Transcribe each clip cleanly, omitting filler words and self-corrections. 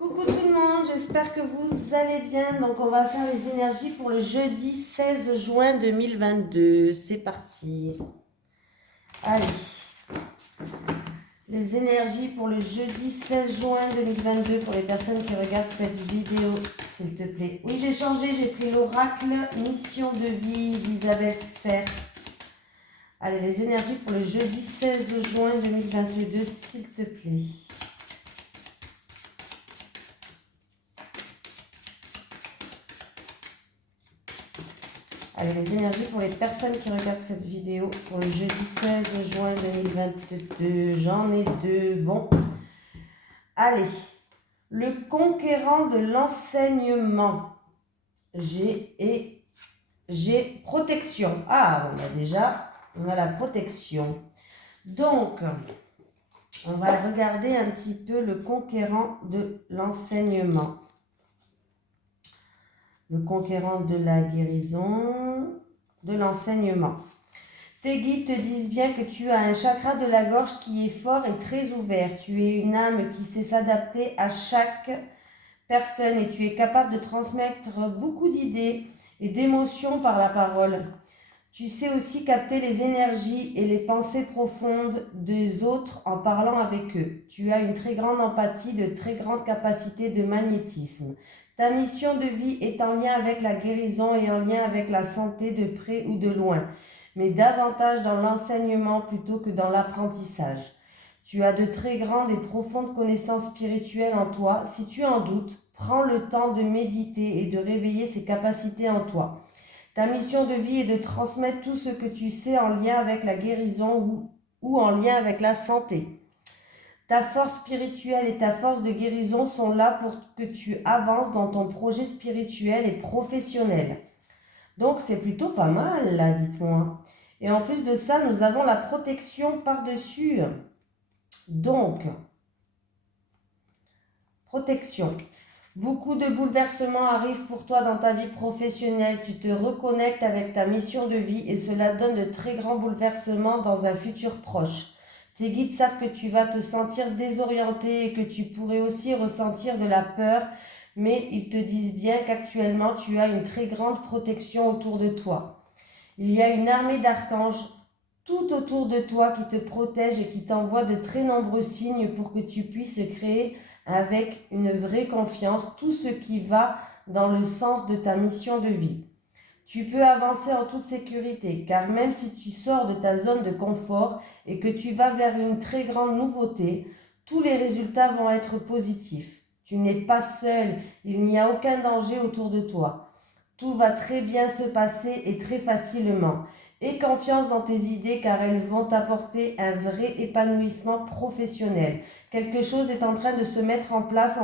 Coucou tout le monde, j'espère que vous allez bien. Donc on va faire les énergies pour le jeudi 16 juin 2022. C'est parti. Allez. Les énergies pour le jeudi 16 juin 2022 pour les personnes qui regardent cette vidéo, s'il te plaît. Oui, j'ai changé, j'ai pris l'oracle Mission de vie d'Isabelle Serre. Allez, les énergies pour le jeudi 16 juin 2022, s'il te plaît. Allez, les énergies pour les personnes qui regardent cette vidéo pour le jeudi 16 juin 2022. J'en ai deux. Bon. Allez. Le conquérant de l'enseignement. J'ai protection. Ah, on a la protection. Donc, on va regarder un petit peu le conquérant de l'enseignement. Le conquérant de la guérison, de l'enseignement. Tes guides te disent bien que tu as un chakra de la gorge qui est fort et très ouvert. Tu es une âme qui sait s'adapter à chaque personne et tu es capable de transmettre beaucoup d'idées et d'émotions par la parole. Tu sais aussi capter les énergies et les pensées profondes des autres en parlant avec eux. Tu as une très grande empathie, de très grandes capacités de magnétisme. Ta mission de vie est en lien avec la guérison et en lien avec la santé de près ou de loin, mais davantage dans l'enseignement plutôt que dans l'apprentissage. Tu as de très grandes et profondes connaissances spirituelles en toi. Si tu en doutes, prends le temps de méditer et de réveiller ces capacités en toi. Ta mission de vie est de transmettre tout ce que tu sais en lien avec la guérison ou en lien avec la santé. Ta force spirituelle et ta force de guérison sont là pour que tu avances dans ton projet spirituel et professionnel. Donc c'est plutôt pas mal là, dites-moi. Et en plus de ça, nous avons la protection par-dessus. Donc, protection. Beaucoup de bouleversements arrivent pour toi dans ta vie professionnelle. Tu te reconnectes avec ta mission de vie et cela donne de très grands bouleversements dans un futur proche. Tes guides savent que tu vas te sentir désorienté et que tu pourrais aussi ressentir de la peur, mais ils te disent bien qu'actuellement tu as une très grande protection autour de toi. Il y a une armée d'archanges tout autour de toi qui te protège et qui t'envoie de très nombreux signes pour que tu puisses créer avec une vraie confiance tout ce qui va dans le sens de ta mission de vie. Tu peux avancer en toute sécurité, car même si tu sors de ta zone de confort et que tu vas vers une très grande nouveauté, tous les résultats vont être positifs. Tu n'es pas seul, il n'y a aucun danger autour de toi. Tout va très bien se passer et très facilement. Aie confiance dans tes idées car elles vont t'apporter un vrai épanouissement professionnel. Quelque chose est en train de se mettre en place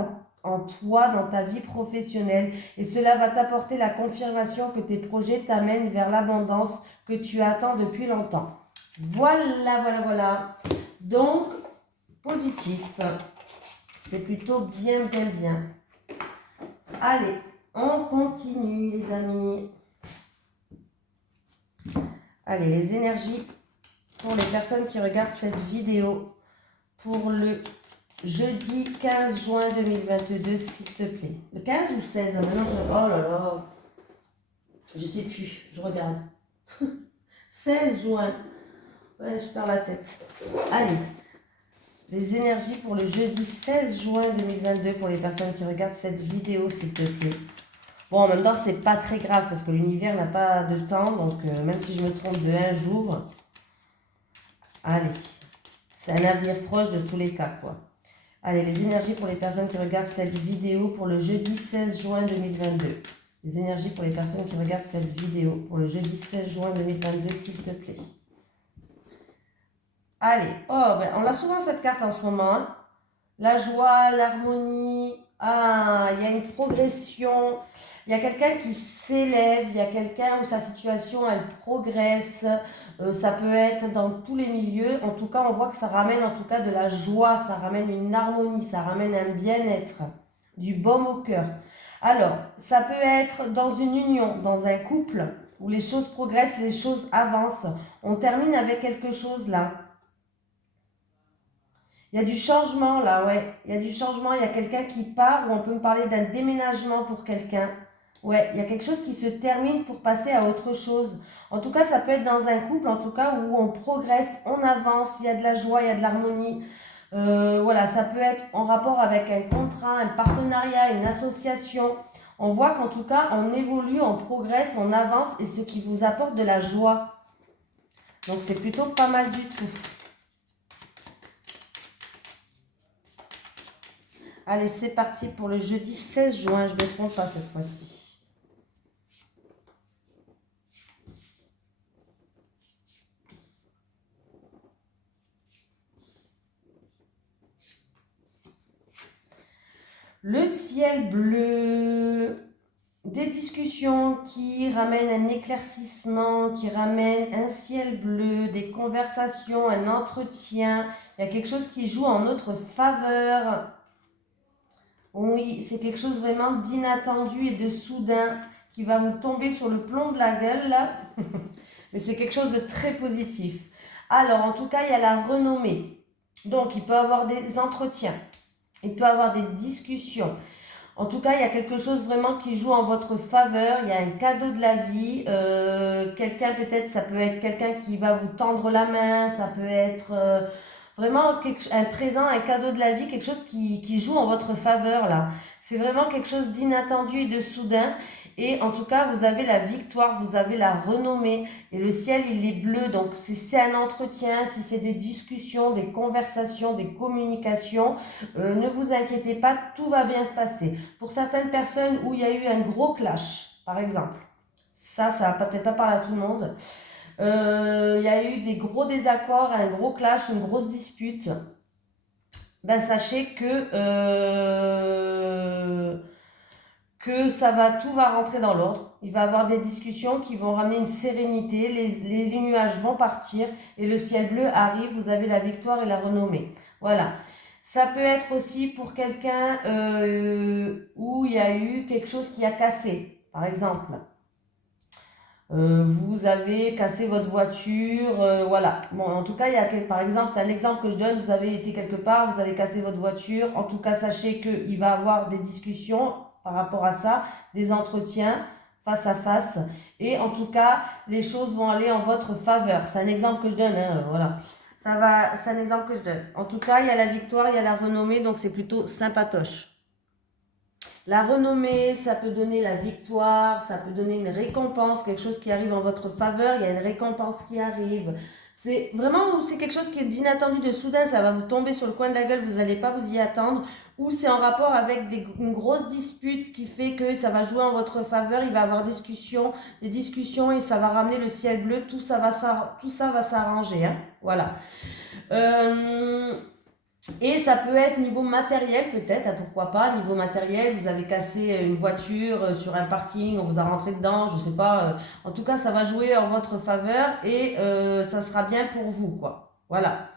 en toi dans ta vie professionnelle et cela va t'apporter la confirmation que tes projets t'amènent vers l'abondance que tu attends depuis longtemps. Voilà. Donc, positif. C'est plutôt bien. Allez, on continue les amis. Allez, les énergies pour les personnes qui regardent cette vidéo pour le jeudi 15 juin 2022, s'il te plaît. Le 15 ou 16 maintenant oh là là. Je sais plus, je regarde. 16 juin. Ouais, je perds la tête. Allez. Les énergies pour le jeudi 16 juin 2022 pour les personnes qui regardent cette vidéo, s'il te plaît. Bon, en même temps, c'est pas très grave parce que l'univers n'a pas de temps. Donc, même si je me trompe de un jour, allez. C'est un avenir proche de tous les cas, quoi. Allez, les énergies pour les personnes qui regardent cette vidéo pour le jeudi 16 juin 2022. Les énergies pour les personnes qui regardent cette vidéo pour le jeudi 16 juin 2022, s'il te plaît. Allez, on a souvent cette carte en ce moment. Hein. La joie, l'harmonie. Ah, il y a une progression. Il y a quelqu'un qui s'élève. Il y a quelqu'un où sa situation, elle progresse. Ça peut être dans tous les milieux. En tout cas, on voit que ça ramène en tout cas de la joie. Ça ramène une harmonie. Ça ramène un bien-être. Du baume au cœur. Alors, ça peut être dans une union, dans un couple, où les choses progressent, les choses avancent. On termine avec quelque chose là. Il Il y a du changement là, ouais. Il y a du changement, il y a quelqu'un qui part, ou on peut me parler d'un déménagement pour quelqu'un. Ouais, il y a quelque chose qui se termine pour passer à autre chose. En tout cas, ça peut être dans un couple, en tout cas, où on progresse, on avance, il y a de la joie, il y a de l'harmonie. Voilà, ça peut être en rapport avec un contrat, un partenariat, une association. On voit qu'en tout cas, on évolue, on progresse, on avance, et ce qui vous apporte de la joie. Donc, c'est plutôt pas mal du tout. Allez, c'est parti pour le jeudi 16 juin. Je ne me trompe pas cette fois-ci. Le ciel bleu. Des discussions qui ramènent un éclaircissement, qui ramènent un ciel bleu, des conversations, un entretien. Il y a quelque chose qui joue en notre faveur. Oui, c'est quelque chose vraiment d'inattendu et de soudain qui va vous tomber sur le plomb de la gueule, là. Mais c'est quelque chose de très positif. Alors, en tout cas, il y a la renommée. Donc, il peut y avoir des entretiens. Il peut y avoir des discussions. En tout cas, il y a quelque chose vraiment qui joue en votre faveur. Il y a un cadeau de la vie. Quelqu'un, peut-être, ça peut être quelqu'un qui va vous tendre la main. Ça peut être vraiment un présent, un cadeau de la vie, quelque chose qui joue en votre faveur, là. C'est vraiment quelque chose d'inattendu et de soudain. Et en tout cas, vous avez la victoire, vous avez la renommée. Et le ciel, il est bleu. Donc, si c'est un entretien, si c'est des discussions, des conversations, des communications, ne vous inquiétez pas, tout va bien se passer. Pour certaines personnes où il y a eu un gros clash, par exemple, ça va peut-être pas parler à tout le monde. Il y a eu des gros désaccords, un gros clash, une grosse dispute. Ben, sachez que tout va rentrer dans l'ordre. Il va y avoir des discussions qui vont ramener une sérénité, les nuages vont partir et le ciel bleu arrive, vous avez la victoire et la renommée. Voilà. Ça peut être aussi pour quelqu'un où il y a eu quelque chose qui a cassé, par exemple. Vous avez cassé votre voiture, voilà. Bon, en tout cas, par exemple, c'est un exemple que je donne, vous avez été quelque part, vous avez cassé votre voiture. En tout cas, sachez qu'il va y avoir des discussions par rapport à ça, des entretiens face à face. Et en tout cas, les choses vont aller en votre faveur. C'est un exemple que je donne, hein, voilà. C'est un exemple que je donne. En tout cas, il y a la victoire, il y a la renommée, donc c'est plutôt sympatoche. La renommée, ça peut donner la victoire, ça peut donner une récompense, quelque chose qui arrive en votre faveur, il y a une récompense qui arrive. C'est vraiment, c'est quelque chose qui est d'inattendu, de soudain, ça va vous tomber sur le coin de la gueule, vous n'allez pas vous y attendre. Ou c'est en rapport avec une grosse dispute qui fait que ça va jouer en votre faveur, il va y avoir des discussions et ça va ramener le ciel bleu, tout ça va s'arranger, hein, voilà. Et ça peut être niveau matériel peut-être, hein, pourquoi pas, niveau matériel, vous avez cassé une voiture sur un parking, on vous a rentré dedans, je sais pas. En tout cas, ça va jouer en votre faveur et ça sera bien pour vous, quoi. Voilà.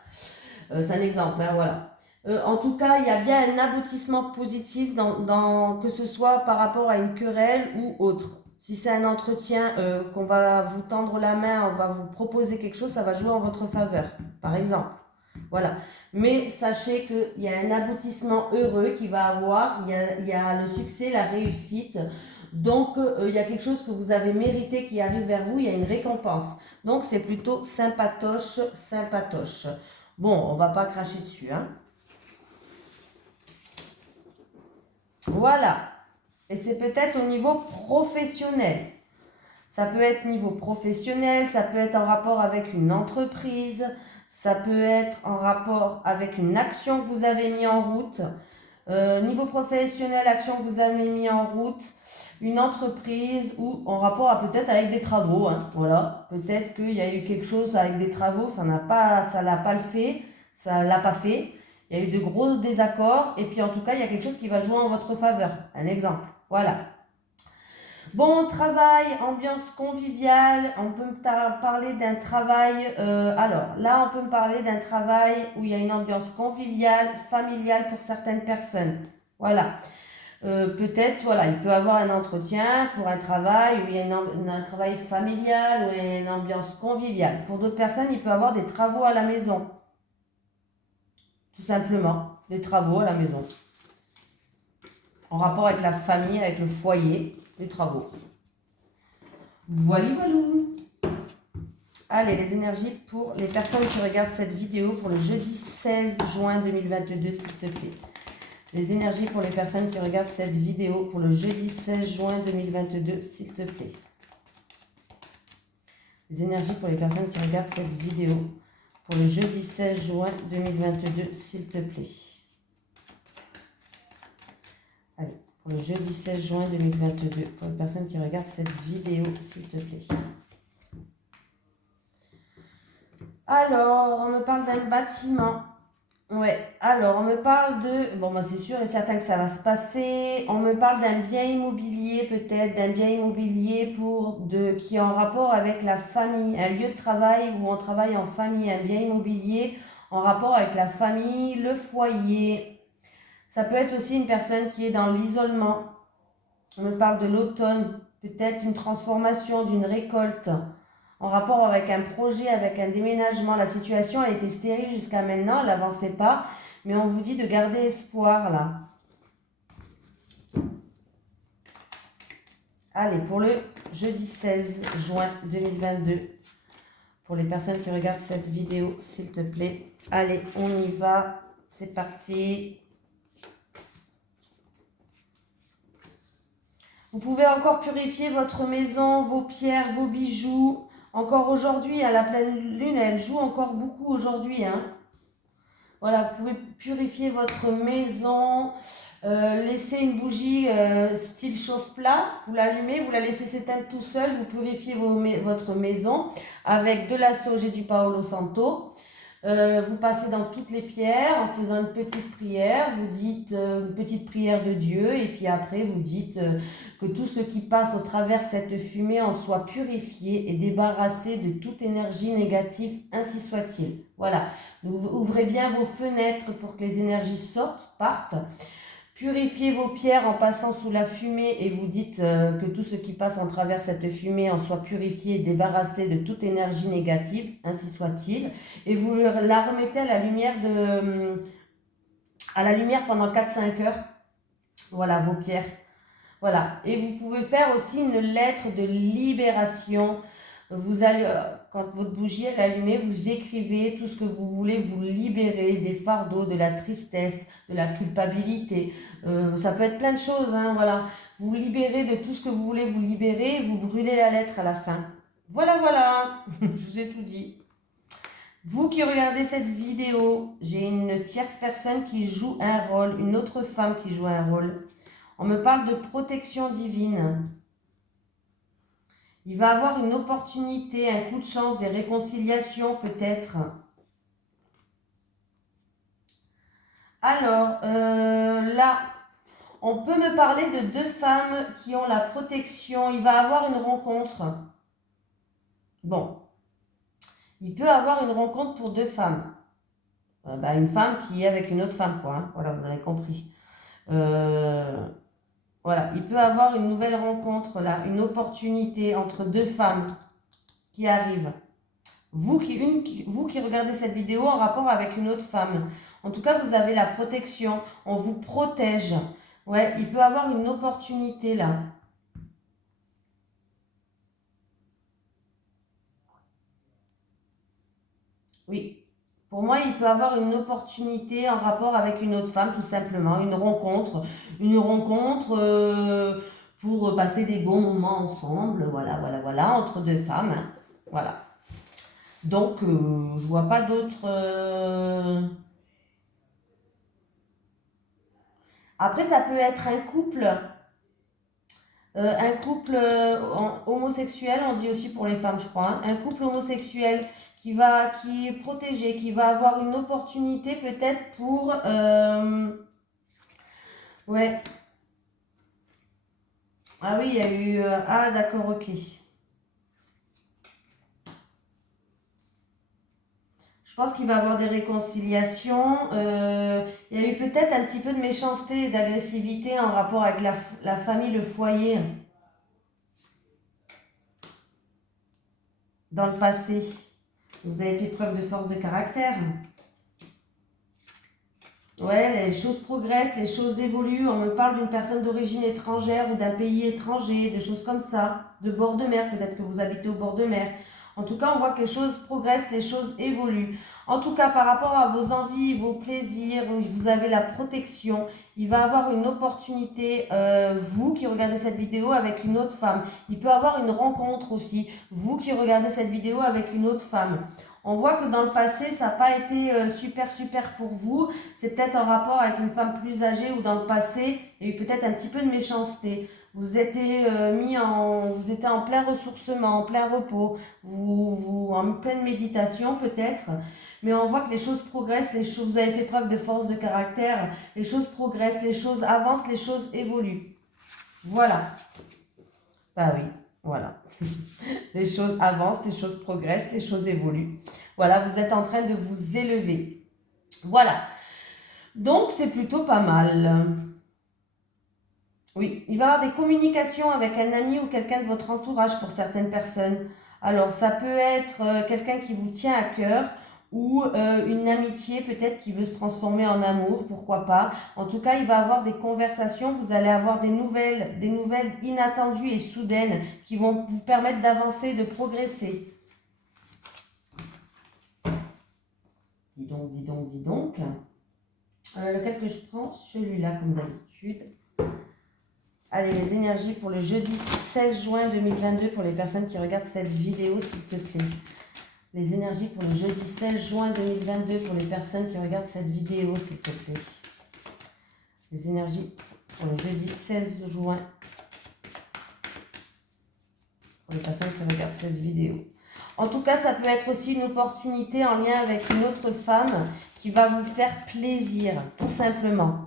C'est un exemple, hein, voilà. En tout cas, il y a bien un aboutissement positif que ce soit par rapport à une querelle ou autre. Si c'est un entretien qu'on va vous tendre la main, on va vous proposer quelque chose, ça va jouer en votre faveur, par exemple. Voilà. Mais sachez qu'il y a un aboutissement heureux qui va avoir, il y a le succès, la réussite. Donc, il y a quelque chose que vous avez mérité qui arrive vers vous, il y a une récompense. Donc, c'est plutôt sympatoche, sympatoche. Bon, on va pas cracher dessus, hein. Voilà. Et c'est peut-être au niveau professionnel. Ça peut être niveau professionnel, ça peut être en rapport avec une entreprise, ça peut être en rapport avec une action que vous avez mis en route. Niveau professionnel, action que vous avez mis en route, une entreprise ou en rapport peut-être avec des travaux. Hein, voilà, peut-être qu'il y a eu quelque chose avec des travaux, ça l'a pas fait, ça l'a pas fait. Il y a eu de gros désaccords et puis en tout cas, il y a quelque chose qui va jouer en votre faveur. Un exemple. Voilà. Bon travail, ambiance conviviale, on peut me parler d'un travail, alors là on peut me parler d'un travail où il y a une ambiance conviviale, familiale pour certaines personnes. Voilà. Peut-être, voilà, il peut avoir un entretien pour un travail où il y a un travail familial, où il y a une ambiance conviviale. Pour d'autres personnes, il peut avoir des travaux à la maison. tout simplement. Des travaux à la maison. En rapport avec la famille, avec le foyer, des travaux. Voilà, voilà. Allez, les énergies pour les personnes qui regardent cette vidéo pour le jeudi 16 juin 2022, s'il te plaît. Les énergies pour les personnes qui regardent cette vidéo pour le jeudi 16 juin 2022, s'il te plaît. Les énergies pour les personnes qui regardent cette vidéo pour le jeudi 16 juin 2022, s'il te plaît. Allez, pour le jeudi 16 juin 2022, pour les personnes qui regardent cette vidéo, s'il te plaît. Alors, on me parle d'un bâtiment. Ouais, alors on me parle de... Bon, moi c'est sûr et certain que ça va se passer. On me parle d'un bien immobilier peut-être, d'un bien immobilier qui est en rapport avec la famille, un lieu de travail où on travaille en famille, un bien immobilier en rapport avec la famille, le foyer. Ça peut être aussi une personne qui est dans l'isolement. On me parle de l'automne, peut-être une transformation, d'une récolte en rapport avec un projet, avec un déménagement. La situation a été stérile jusqu'à maintenant, elle n'avançait pas, mais on vous dit de garder espoir là. Allez, pour le jeudi 16 juin 2022, pour les personnes qui regardent cette vidéo, s'il te plaît. Allez, on y va, c'est parti. Vous pouvez encore purifier votre maison, vos pierres, vos bijoux. Encore aujourd'hui, à la pleine lune, elle joue encore beaucoup aujourd'hui. Hein. Voilà, vous pouvez purifier votre maison, laisser une bougie style chauffe-plat, vous l'allumez, vous la laissez s'éteindre tout seul, vous purifiez votre maison avec de la sauge et du Paolo Santo. Vous passez dans toutes les pierres en faisant une petite prière, vous dites une petite prière de Dieu et puis après vous dites que tout ce qui passe au travers cette fumée en soit purifié et débarrassé de toute énergie négative, ainsi soit-il. Voilà, vous ouvrez bien vos fenêtres pour que les énergies sortent, partent. Purifiez vos pierres en passant sous la fumée et vous dites que tout ce qui passe en travers cette fumée en soit purifié et débarrassé de toute énergie négative, ainsi soit-il. Et vous la remettez à la lumière pendant 4-5 heures. Voilà vos pierres. Voilà. Et vous pouvez faire aussi une lettre de libération. Vous allez, quand votre bougie est allumée, vous écrivez tout ce que vous voulez vous libérer des fardeaux, de la tristesse, de la culpabilité. Ça peut être plein de choses, hein, voilà. Vous libérez de tout ce que vous voulez vous libérer et vous brûlez la lettre à la fin. Voilà, voilà. Je vous ai tout dit. Vous qui regardez cette vidéo, j'ai une tierce personne qui joue un rôle, une autre femme qui joue un rôle. On me parle de protection divine. Il va avoir une opportunité, un coup de chance, des réconciliations peut-être. Alors, là, on peut me parler de deux femmes qui ont la protection. Il va avoir une rencontre. Bon, il peut avoir une rencontre pour deux femmes. Une femme qui est avec une autre femme, quoi. Hein. Voilà, vous avez compris. Voilà, il peut avoir une nouvelle rencontre, là, une opportunité entre deux femmes qui arrivent. Vous qui regardez cette vidéo en rapport avec une autre femme. En tout cas, vous avez la protection. On vous protège. Ouais, il peut avoir une opportunité là. Oui. Pour moi, il peut avoir une opportunité en rapport avec une autre femme, tout simplement. Une rencontre. Une rencontre pour passer des bons moments ensemble. Voilà, voilà, voilà. Entre deux femmes. Hein. Voilà. Donc, je vois pas d'autres... Après, ça peut être un couple homosexuel, on dit aussi pour les femmes, je crois. Hein. Un couple homosexuel qui est protégé, qui va avoir une opportunité peut-être pour... ouais. Ah oui, il y a eu... ah d'accord, ok. Je pense qu'il va avoir des réconciliations. Il y a eu peut-être un petit peu de méchanceté et d'agressivité en rapport avec la famille, le foyer, dans le passé. Vous avez fait preuve de force de caractère. Ouais, les choses progressent, les choses évoluent. On me parle d'une personne d'origine étrangère ou d'un pays étranger, des choses comme ça. De bord de mer, peut-être que vous habitez au bord de mer. En tout cas, on voit que les choses progressent, les choses évoluent. En tout cas, par rapport à vos envies, vos plaisirs, vous avez la protection. Il va avoir une opportunité, vous qui regardez cette vidéo, avec une autre femme. Il peut avoir une rencontre aussi, vous qui regardez cette vidéo avec une autre femme. On voit que dans le passé, ça n'a pas été super pour vous. C'est peut-être en rapport avec une femme plus âgée ou dans le passé, il y a eu peut-être un petit peu de méchanceté. Vous étiez vous étiez en plein ressourcement, en plein repos, en pleine méditation peut-être. Mais on voit que les choses progressent, vous avez fait preuve de force de caractère, les choses progressent, les choses avancent, les choses évoluent. Voilà. Bah oui, voilà. Les choses avancent, les choses progressent, les choses évoluent. Voilà, vous êtes en train de vous élever. Voilà. Donc, c'est plutôt pas mal. Oui, il va y avoir des communications avec un ami ou quelqu'un de votre entourage pour certaines personnes. Alors, ça peut être quelqu'un qui vous tient à cœur ou une amitié peut-être qui veut se transformer en amour, pourquoi pas. En tout cas, il va y avoir des conversations, vous allez avoir des nouvelles inattendues et soudaines qui vont vous permettre d'avancer, de progresser. Dis donc, dis donc, dis donc. Lequel que je prends? Celui-là, comme d'habitude. Allez, les énergies pour le jeudi 16 juin 2022 pour les personnes qui regardent cette vidéo, s'il te plaît. Les énergies pour le jeudi 16 juin 2022 pour les personnes qui regardent cette vidéo, s'il te plaît. Les énergies pour le jeudi 16 juin pour les personnes qui regardent cette vidéo. En tout cas, ça peut être aussi une opportunité en lien avec une autre femme qui va vous faire plaisir, tout simplement.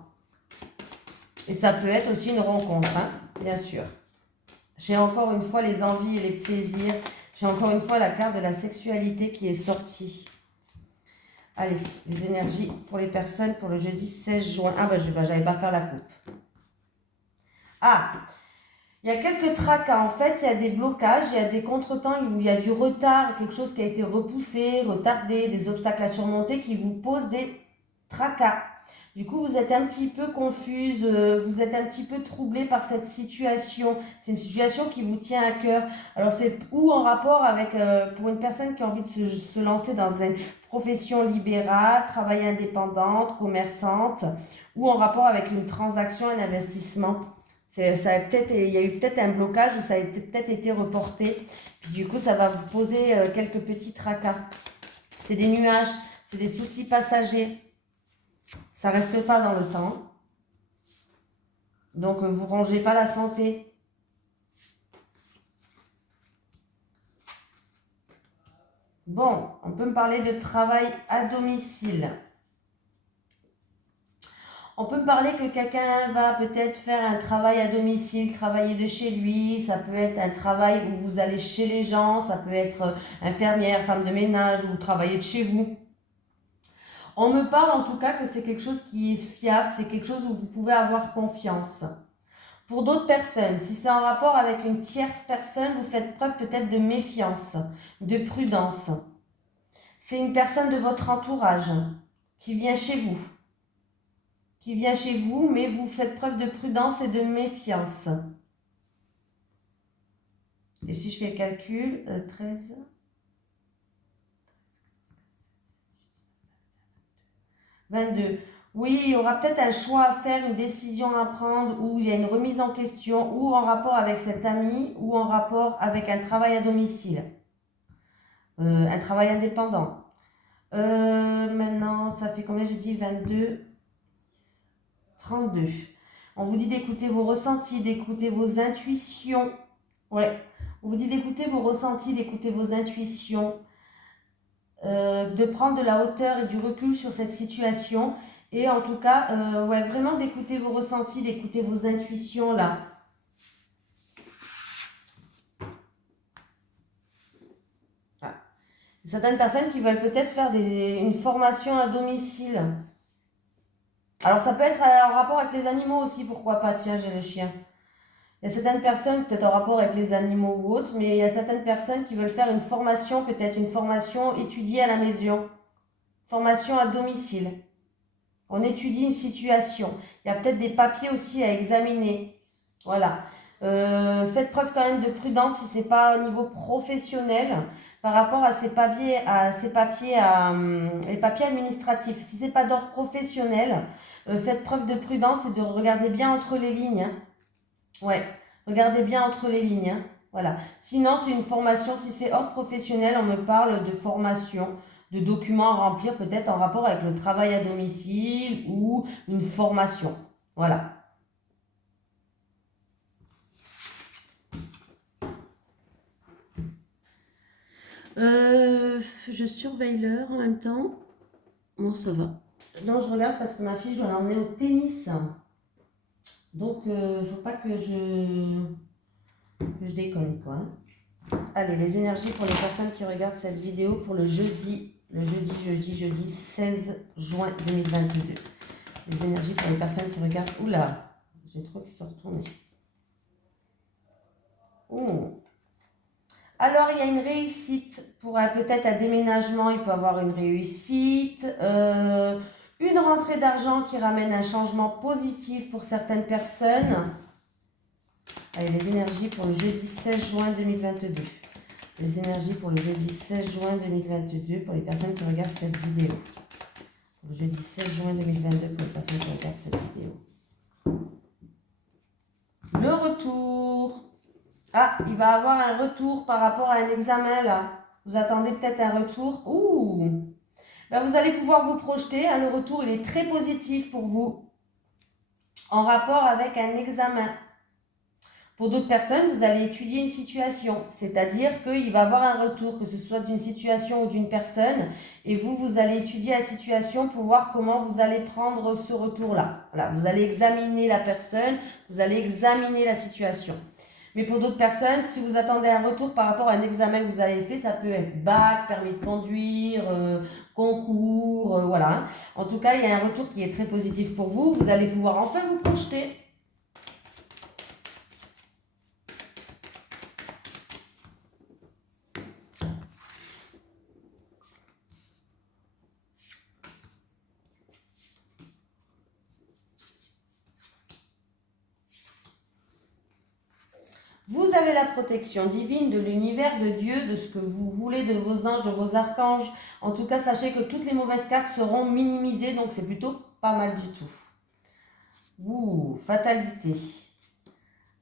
Et ça peut être aussi une rencontre, hein, bien sûr. J'ai encore une fois les envies et les plaisirs. J'ai encore une fois la carte de la sexualité qui est sortie. Allez, les énergies pour les personnes pour le jeudi 16 juin. Ah, j'avais pas faire la coupe. Ah, il y a quelques tracas. En fait, il y a des blocages, il y a des contretemps où il y a du retard, quelque chose qui a été repoussé, retardé, des obstacles à surmonter qui vous posent des tracas. Du coup, vous êtes un petit peu confuse, vous êtes un petit peu troublé par cette situation. C'est une situation qui vous tient à cœur. Alors, c'est ou en rapport avec, pour une personne qui a envie de se lancer dans une profession libérale, travail indépendante, commerçante, ou en rapport avec une transaction, un investissement. Il y a eu peut-être un blocage ou ça a peut-être été reporté. Puis du coup, ça va vous poser quelques petits tracas. C'est des nuages, c'est des soucis passagers. Ça ne reste pas dans le temps. Donc, vous ne rongez pas la santé. Bon, on peut me parler de travail à domicile. On peut me parler que quelqu'un va peut-être faire un travail à domicile, travailler de chez lui. Ça peut être un travail où vous allez chez les gens. Ça peut être infirmière, femme de ménage ou travailler de chez vous. On me parle en tout cas que c'est quelque chose qui est fiable, c'est quelque chose où vous pouvez avoir confiance. Pour d'autres personnes, si c'est en rapport avec une tierce personne, vous faites preuve peut-être de méfiance, de prudence. C'est une personne de votre entourage qui vient chez vous. Mais vous faites preuve de prudence et de méfiance. Et si je fais le calcul, 13... 22. Oui, il y aura peut-être un choix à faire, une décision à prendre, où il y a une remise en question, ou en rapport avec cet ami, ou en rapport avec un travail à domicile, un travail indépendant. Maintenant, ça fait combien j'ai dit? 22, 32. On vous dit d'écouter vos ressentis, d'écouter vos intuitions. Ouais, on vous dit d'écouter vos ressentis, d'écouter vos intuitions, de prendre de la hauteur et du recul sur cette situation. Et en tout cas, ouais, vraiment d'écouter vos ressentis, d'écouter vos intuitions là. Ah. Certaines personnes qui veulent peut-être faire une formation à domicile. Alors ça peut être en rapport avec les animaux aussi, pourquoi pas, tiens, j'ai le chien. Il y a certaines personnes, peut-être en rapport avec les animaux ou autres, mais il y a certaines personnes qui veulent faire une formation, peut-être une formation étudiée à la maison. Formation à domicile. On étudie une situation. Il y a peut-être des papiers aussi à examiner. Voilà. Faites preuve quand même de prudence si c'est pas au niveau professionnel par rapport à les papiers administratifs. Si c'est pas d'ordre professionnel, faites preuve de prudence et de regarder bien entre les lignes. Hein. Ouais, regardez bien entre les lignes. Hein. Voilà. Sinon, c'est une formation. Si c'est ordre professionnel, on me parle de formation, de documents à remplir, peut-être en rapport avec le travail à domicile ou une formation. Voilà. Je surveille l'heure en même temps. Bon, ça va. Non, je regarde parce que ma fille, je dois l'emmener au tennis. Donc, faut pas que je déconne, quoi. Allez, les énergies pour les personnes qui regardent cette vidéo pour le jeudi 16 juin 2022. Les énergies pour les personnes qui regardent... Oula, j'ai trop qui sont retournés. Oh. Alors, il y a une réussite pour peut-être un déménagement, il peut avoir une réussite. Une rentrée d'argent qui ramène un changement positif pour certaines personnes. Allez, les énergies pour le jeudi 16 juin 2022. Les énergies pour le jeudi 16 juin 2022 pour les personnes qui regardent cette vidéo. Le jeudi 16 juin 2022 pour les personnes qui regardent cette vidéo. Le retour. Ah, il va avoir un retour par rapport à un examen là. Vous attendez peut-être un retour. Ouh. Ben, vous allez pouvoir vous projeter. Hein, le retour, il est très positif pour vous. En rapport avec un examen. Pour d'autres personnes, vous allez étudier une situation, c'est-à-dire qu'il va y avoir un retour, que ce soit d'une situation ou d'une personne, et vous allez étudier la situation pour voir comment vous allez prendre ce retour-là. Voilà, vous allez examiner la personne, vous allez examiner la situation. Mais pour d'autres personnes, si vous attendez un retour par rapport à un examen que vous avez fait, ça peut être bac, permis de conduire, concours, voilà. En tout cas, il y a un retour qui est très positif pour vous. Vous allez pouvoir enfin vous projeter. Vous avez la protection divine de l'univers, de Dieu, de ce que vous voulez, de vos anges, de vos archanges. En tout cas, sachez que toutes les mauvaises cartes seront minimisées, donc c'est plutôt pas mal du tout. Ouh, fatalité.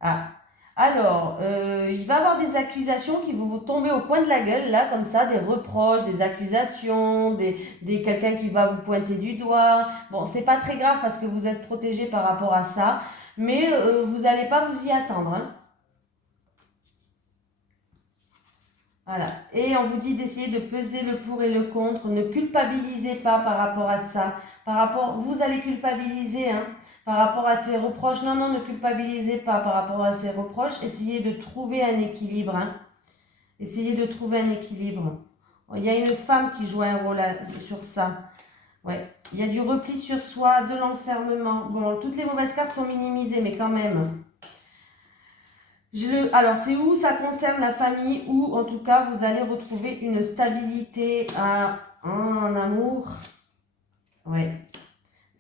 Ah, alors, il va y avoir des accusations qui vont vous tomber au coin de la gueule, là, comme ça, des reproches, des accusations, quelqu'un qui va vous pointer du doigt. Bon, c'est pas très grave parce que vous êtes protégé par rapport à ça, mais vous n'allez pas vous y attendre, hein. Voilà. Et on vous dit d'essayer de peser le pour et le contre. Ne culpabilisez pas par rapport à ça. Vous allez culpabiliser hein, par rapport à ces reproches. Non, non, ne culpabilisez pas par rapport à ces reproches. Essayez de trouver un équilibre. Hein. Essayez de trouver un équilibre. Il y a une femme qui joue un rôle sur ça. Ouais. Il y a du repli sur soi, de l'enfermement. Bon, toutes les mauvaises cartes sont minimisées, mais quand même. Alors, c'est où ça concerne la famille, ou en tout cas, vous allez retrouver une stabilité en amour. Ouais.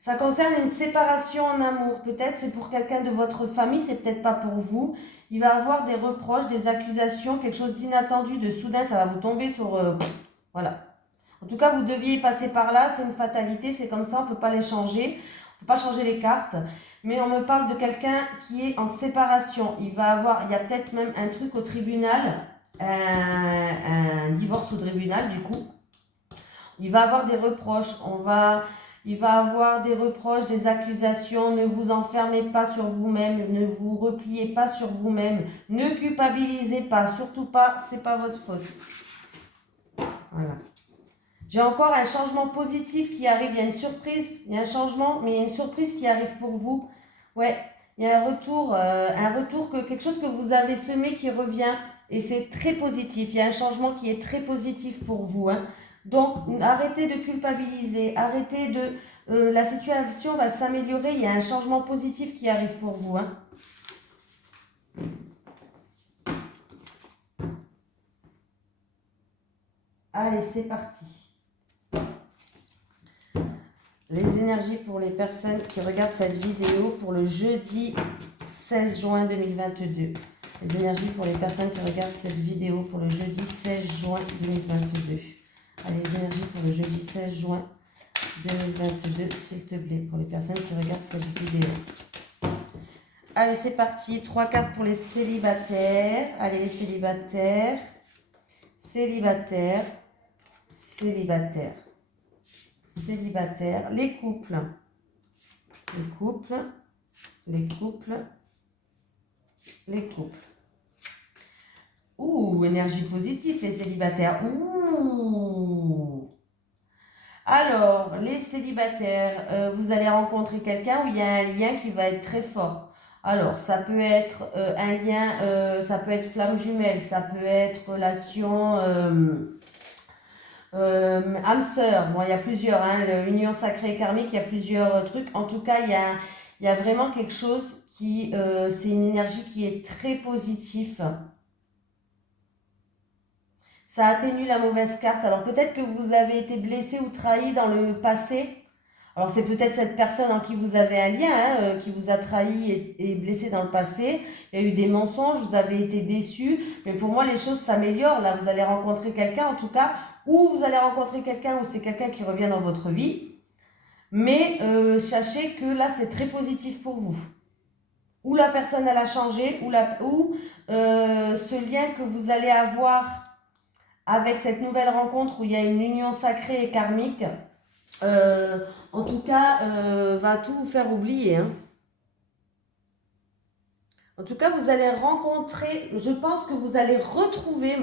Ça concerne une séparation en amour. Peut-être c'est pour quelqu'un de votre famille, c'est peut-être pas pour vous. Il va avoir des reproches, des accusations, quelque chose d'inattendu, de soudain, ça va vous tomber sur... voilà. En tout cas, vous deviez passer par là, c'est une fatalité, c'est comme ça, on ne peut pas les changer. On ne peut pas changer les cartes. Mais on me parle de quelqu'un qui est en séparation. Il y a peut-être même un truc au tribunal, un divorce au tribunal du coup. Il va avoir des reproches, il va avoir des reproches, des accusations. Ne vous enfermez pas sur vous-même, ne vous repliez pas sur vous-même, ne culpabilisez pas, surtout pas, c'est pas votre faute. Voilà. J'ai encore un changement positif qui arrive, il y a une surprise, il y a un changement, mais il y a une surprise qui arrive pour vous. Ouais, il y a un retour, quelque chose que vous avez semé qui revient, et c'est très positif. Il y a un changement qui est très positif pour vous. Hein. Donc, arrêtez de culpabiliser, la situation va s'améliorer, il y a un changement positif qui arrive pour vous. Hein. Allez, c'est parti. Les énergies pour les personnes qui regardent cette vidéo pour le jeudi 16 juin 2022. Les énergies pour les personnes qui regardent cette vidéo pour le jeudi 16 juin 2022. Allez, les énergies pour le jeudi 16 juin 2022, s'il te plaît, pour les personnes qui regardent cette vidéo. Allez, c'est parti. 3 cartes pour les célibataires. Allez, les célibataires. Célibataires. Célibataires. Célibataires. Les couples. Les couples. Les couples. Les couples. Ouh, énergie positive, les célibataires. Ouh. Alors, les célibataires, vous allez rencontrer quelqu'un où il y a un lien qui va être très fort. Alors, ça peut être un lien, ça peut être flamme jumelle, ça peut être relation âme sœur. Bon, il y a plusieurs, hein, union sacrée et karmique, il y a plusieurs trucs. En tout cas, il y a vraiment quelque chose qui, c'est une énergie qui est très positive. Ça atténue la mauvaise carte. Alors peut-être que vous avez été blessé ou trahi dans le passé. Alors c'est peut-être cette personne en qui vous avez un lien, hein, qui vous a trahi et blessé dans le passé. Il y a eu des mensonges, vous avez été déçu. Mais pour moi, les choses s'améliorent. Là, vous allez rencontrer quelqu'un, en tout cas, ou vous allez rencontrer quelqu'un ou c'est quelqu'un qui revient dans votre vie. Mais sachez que là, c'est très positif pour vous. Ou la personne, elle a changé, ou ce lien que vous allez avoir avec cette nouvelle rencontre où il y a une union sacrée et karmique, en tout cas, va tout vous faire oublier. Hein. En tout cas, vous allez rencontrer, je pense que vous allez retrouver,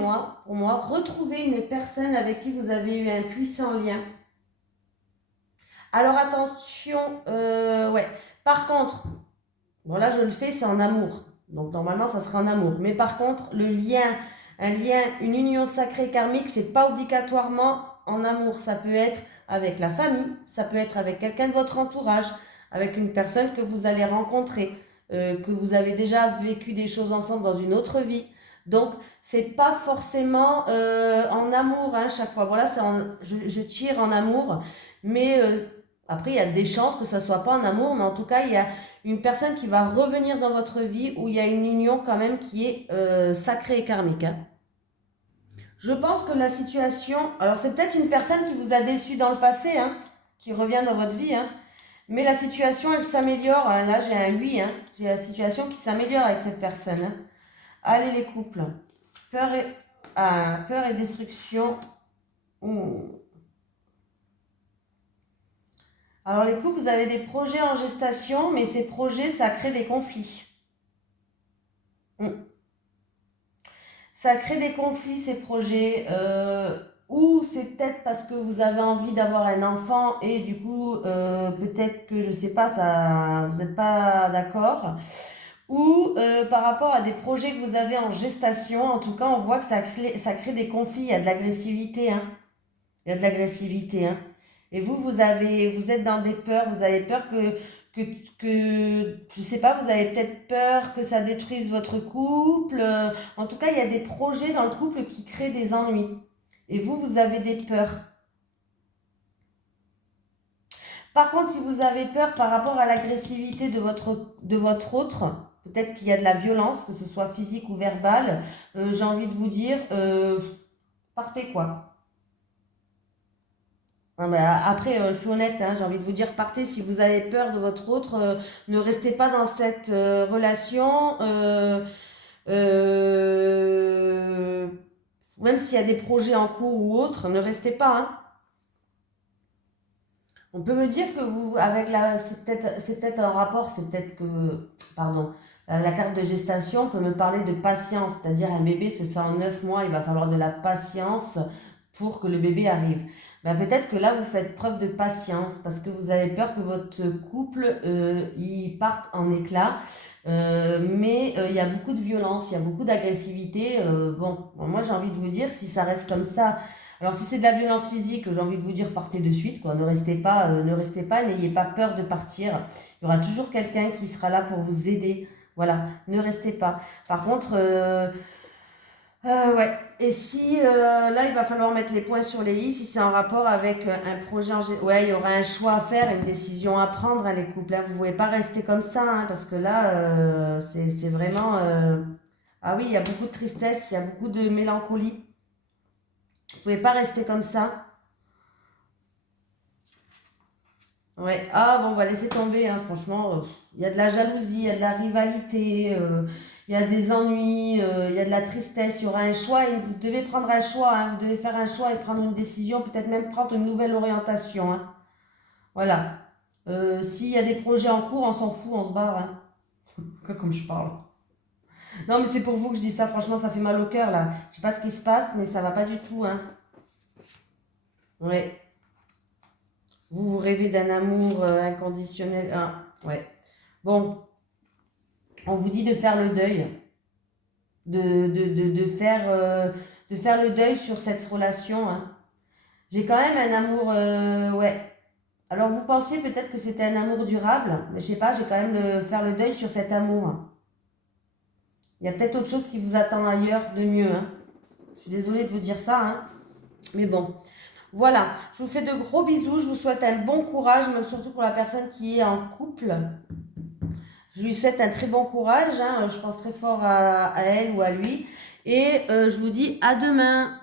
retrouver une personne avec qui vous avez eu un puissant lien. Alors attention, ouais. Par contre, bon là je le fais, c'est en amour. Donc normalement, ça sera en amour. Mais par contre, le lien... Un lien, une union sacrée karmique, c'est pas obligatoirement en amour. Ça peut être avec la famille, ça peut être avec quelqu'un de votre entourage, avec une personne que vous allez rencontrer, que vous avez déjà vécu des choses ensemble dans une autre vie. Donc, c'est pas forcément en amour, hein, chaque fois. Voilà, je tire en amour, mais après, il y a des chances que ça soit pas en amour, mais en tout cas, il y a une personne qui va revenir dans votre vie où il y a une union quand même qui est sacrée et karmique. Hein. Je pense que la situation... Alors, c'est peut-être une personne qui vous a déçu dans le passé, hein, qui revient dans votre vie, hein, mais la situation, elle s'améliore. Hein. Là, j'ai un oui. Hein. J'ai la situation qui s'améliore avec cette personne. Hein. Allez, les couples. Peur et destruction. Alors, les couples, vous avez des projets en gestation, mais ces projets, ça crée des conflits. Ça crée des conflits, ces projets, ou c'est peut-être parce que vous avez envie d'avoir un enfant et du coup, peut-être que, je sais pas, vous n'êtes pas d'accord. Ou par rapport à des projets que vous avez en gestation, en tout cas, on voit que ça crée des conflits, il y a de l'agressivité, hein. Il y a de l'agressivité, hein. Et vous êtes dans des peurs, vous avez peur je sais pas, vous avez peut-être peur que ça détruise votre couple. En tout cas, il y a des projets dans le couple qui créent des ennuis. Et vous avez des peurs. Par contre, si vous avez peur par rapport à l'agressivité de votre autre, peut-être qu'il y a de la violence, que ce soit physique ou verbale, j'ai envie de vous dire, partez quoi. Après, je suis honnête, hein, j'ai envie de vous dire, partez si vous avez peur de votre autre, ne restez pas dans cette relation, même s'il y a des projets en cours ou autres, ne restez pas. Hein. On peut me dire que c'est peut-être un rapport, c'est peut-être que, pardon, la carte de gestation peut me parler de patience, c'est-à-dire un bébé se fait en 9 mois, il va falloir de la patience pour que le bébé arrive. Peut-être que là, vous faites preuve de patience parce que vous avez peur que votre couple il parte en éclats. Mais il y a beaucoup de violence, il y a beaucoup d'agressivité. Bon, moi j'ai envie de vous dire, si ça reste comme ça, alors si c'est de la violence physique, j'ai envie de vous dire, partez de suite, quoi. Ne restez pas, n'ayez pas peur de partir. Il y aura toujours quelqu'un qui sera là pour vous aider. Voilà, ne restez pas. Par contre, Ouais. Et si là, il va falloir mettre les points sur les i, si c'est en rapport avec un projet ouais, il y aura un choix à faire, une décision à prendre, hein, les couples. Là, vous ne pouvez pas rester comme ça, hein, parce que là, c'est vraiment. Ah oui, il y a beaucoup de tristesse, il y a beaucoup de mélancolie. Vous ne pouvez pas rester comme ça. Ouais. Ah bon, on va laisser tomber, hein, franchement. Il y a de la jalousie, il y a de la rivalité, il y a des ennuis, il y a de la tristesse. Il y aura un choix et vous devez prendre un choix, hein, vous devez faire un choix et prendre une décision, peut-être même prendre une nouvelle orientation, hein. Voilà. S'il y a des projets en cours, on s'en fout, on se barre, hein. Comme je parle. Non, mais c'est pour vous que je dis ça, franchement, ça fait mal au cœur là. Je sais pas ce qui se passe, mais ça va pas du tout, hein. Ouais. Vous rêvez d'un amour inconditionnel. Ah, ouais. Bon, on vous dit de faire le deuil, de faire le deuil sur cette relation, hein. J'ai quand même un amour, ouais. Alors vous pensiez peut-être que c'était un amour durable, mais je sais pas, j'ai quand même faire le deuil sur cet amour, hein. Il y a peut-être autre chose qui vous attend ailleurs de mieux, hein. Je suis désolée de vous dire ça, hein. Mais bon. Voilà, je vous fais de gros bisous, je vous souhaite un bon courage, même surtout pour la personne qui est en couple. Je lui souhaite un très bon courage, hein. Je pense très fort à elle ou à lui. Et je vous dis à demain.